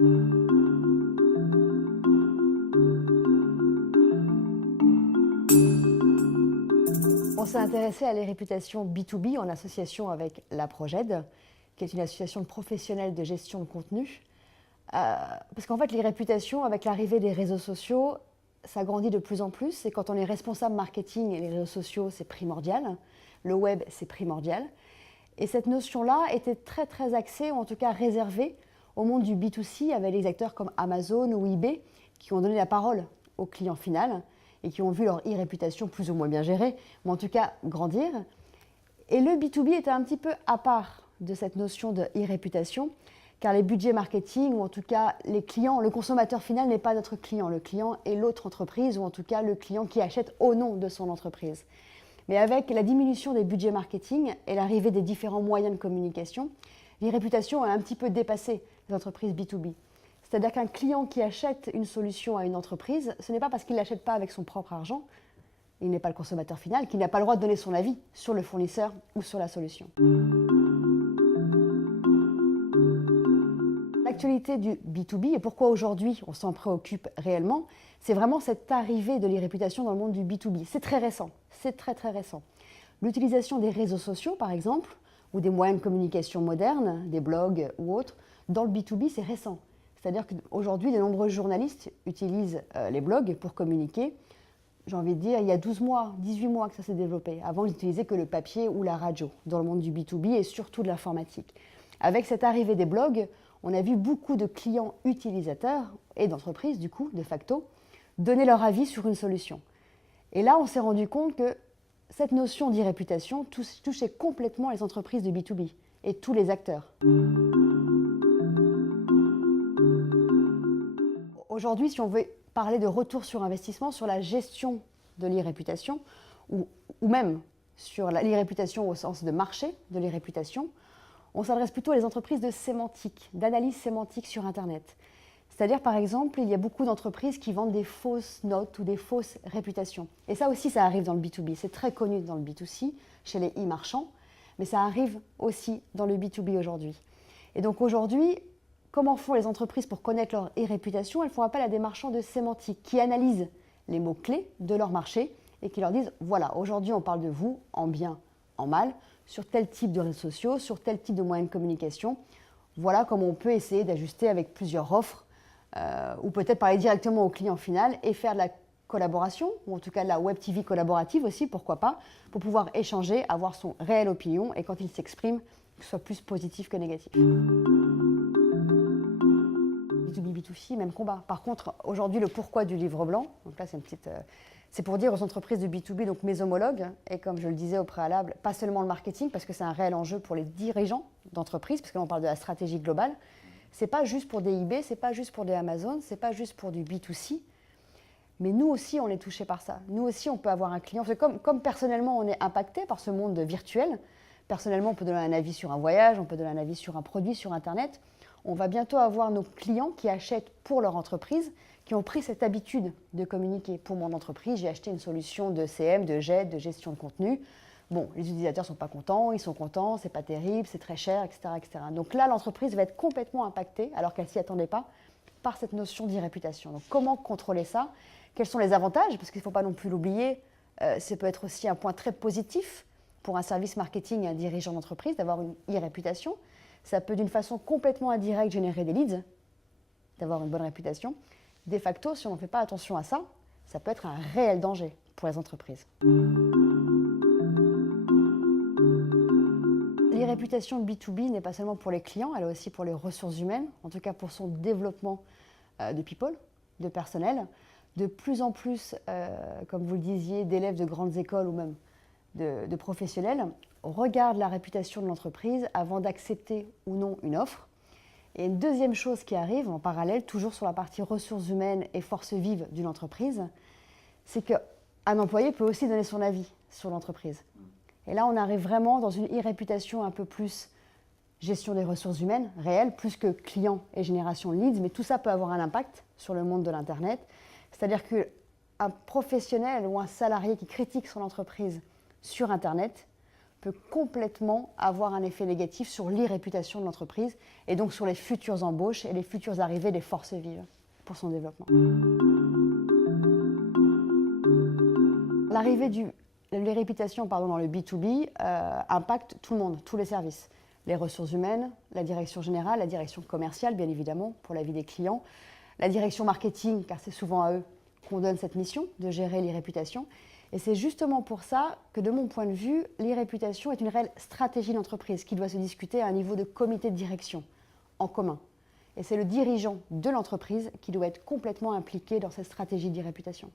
On s'est intéressé à les réputations B2B en association avec la Proged, qui est une association de professionnels de gestion de contenu. Parce qu'en fait, les réputations, avec l'arrivée des réseaux sociaux, ça grandit de plus en plus. Et quand on est responsable marketing, et les réseaux sociaux, c'est primordial. Le web, c'est primordial. Et cette notion-là était très, très axée, ou en tout cas réservée, au monde du B2C, avec des acteurs comme Amazon ou eBay, qui ont donné la parole au client final et qui ont vu leur e-réputation plus ou moins bien gérée, mais en tout cas grandir. Et le B2B était un petit peu à part de cette notion de e-réputation, car les budgets marketing, ou en tout cas les clients, le consommateur final n'est pas notre client. Le client est l'autre entreprise, ou en tout cas le client qui achète au nom de son entreprise. Mais avec la diminution des budgets marketing et l'arrivée des différents moyens de communication, l'e-réputation a un petit peu dépassé les entreprises B2B. C'est-à-dire qu'un client qui achète une solution à une entreprise, ce n'est pas parce qu'il ne l'achète pas avec son propre argent, il n'est pas le consommateur final, qu'il n'a pas le droit de donner son avis sur le fournisseur ou sur la solution. L'actualité du B2B et pourquoi aujourd'hui on s'en préoccupe réellement, c'est vraiment cette arrivée de l'e-réputation dans le monde du B2B. C'est très récent, c'est très très récent. L'utilisation des réseaux sociaux par exemple, ou des moyens de communication modernes, des blogs ou autres, dans le B2B c'est récent. C'est-à-dire qu'aujourd'hui de nombreux journalistes utilisent les blogs pour communiquer. J'ai envie de dire, il y a 12 mois, 18 mois que ça s'est développé. Avant, ils n'utilisaient que le papier ou la radio dans le monde du B2B et surtout de l'informatique. Avec cette arrivée des blogs, on a vu beaucoup de clients utilisateurs et d'entreprises, du coup, de facto, donner leur avis sur une solution. Et là, on s'est rendu compte que cette notion d'e-réputation touchait complètement les entreprises de B2B et tous les acteurs. Aujourd'hui, si on veut parler de retour sur investissement, sur la gestion de l'e-réputation, ou même sur l'e-réputation au sens de marché de l'e-réputation, on s'adresse plutôt à les entreprises de sémantique, d'analyse sémantique sur Internet. C'est-à-dire, par exemple, il y a beaucoup d'entreprises qui vendent des fausses notes ou des fausses réputations. Et ça aussi, ça arrive dans le B2B. C'est très connu dans le B2C, chez les e-marchands, mais ça arrive aussi dans le B2B aujourd'hui. Et donc aujourd'hui, comment font les entreprises pour connaître leur e-réputation? Elles font appel à des marchands de sémantique qui analysent les mots-clés de leur marché et qui leur disent « Voilà, aujourd'hui on parle de vous, en bien, en mal, sur tel type de réseaux sociaux, sur tel type de moyens de communication. Voilà comment on peut essayer d'ajuster avec plusieurs offres ou peut-être parler directement au client final et faire de la collaboration, ou en tout cas de la web TV collaborative aussi, pourquoi pas, pour pouvoir échanger, avoir son réel opinion et quand il s'exprime, que ce soit plus positif que négatif. B2B, B2C, même combat. Par contre, aujourd'hui, le pourquoi du livre blanc, donc là, c'est pour dire aux entreprises de B2B, donc mes homologues, et comme je le disais au préalable, pas seulement le marketing, parce que c'est un réel enjeu pour les dirigeants d'entreprise, parce que là, on parle de la stratégie globale. C'est pas juste pour des eBay, c'est pas juste pour des Amazon, c'est pas juste pour du B2C, mais nous aussi, on est touché par ça. Nous aussi, on peut avoir un client. Comme personnellement, on est impacté par ce monde virtuel. Personnellement, on peut donner un avis sur un voyage, on peut donner un avis sur un produit sur Internet. On va bientôt avoir nos clients qui achètent pour leur entreprise, qui ont pris cette habitude de communiquer. Pour mon entreprise, j'ai acheté une solution de CM, de GED, de gestion de contenu. Bon, les utilisateurs ne sont pas contents, ils sont contents, c'est pas terrible, c'est très cher, etc., etc. Donc là, l'entreprise va être complètement impactée, alors qu'elle ne s'y attendait pas, par cette notion d'e-réputation. Donc comment contrôler ça? Quels sont les avantages? Parce qu'il ne faut pas non plus l'oublier, ça peut être aussi un point très positif pour un service marketing et un dirigeant d'entreprise d'avoir une e-réputation. Ça peut d'une façon complètement indirecte générer des leads, d'avoir une bonne réputation. De facto, si on ne fait pas attention à ça, ça peut être un réel danger pour les entreprises. L'e-réputation B2B n'est pas seulement pour les clients, elle est aussi pour les ressources humaines, en tout cas pour son développement de people, de personnel. De plus en plus, comme vous le disiez, d'élèves de grandes écoles ou même de professionnels regardent la réputation de l'entreprise avant d'accepter ou non une offre. Et une deuxième chose qui arrive en parallèle, toujours sur la partie ressources humaines et forces vives d'une entreprise, c'est qu'un employé peut aussi donner son avis sur l'entreprise. Et là, on arrive vraiment dans une e-réputation un peu plus gestion des ressources humaines réelles, plus que client et génération de leads, mais tout ça peut avoir un impact sur le monde de l'Internet. C'est-à-dire qu'un professionnel ou un salarié qui critique son entreprise sur Internet peut complètement avoir un effet négatif sur l'e-réputation de l'entreprise et donc sur les futures embauches et les futures arrivées des forces vives pour son développement. L'arrivée de l'e-réputation dans le B2B impacte tout le monde, tous les services. Les ressources humaines, la direction générale, la direction commerciale, bien évidemment, pour la vie des clients, la direction marketing, car c'est souvent à eux qu'on donne cette mission de gérer l'e-réputation. Et c'est justement pour ça que, de mon point de vue, l'e-réputation est une réelle stratégie d'entreprise qui doit se discuter à un niveau de comité de direction, en commun. Et c'est le dirigeant de l'entreprise qui doit être complètement impliqué dans cette stratégie d'e-réputation.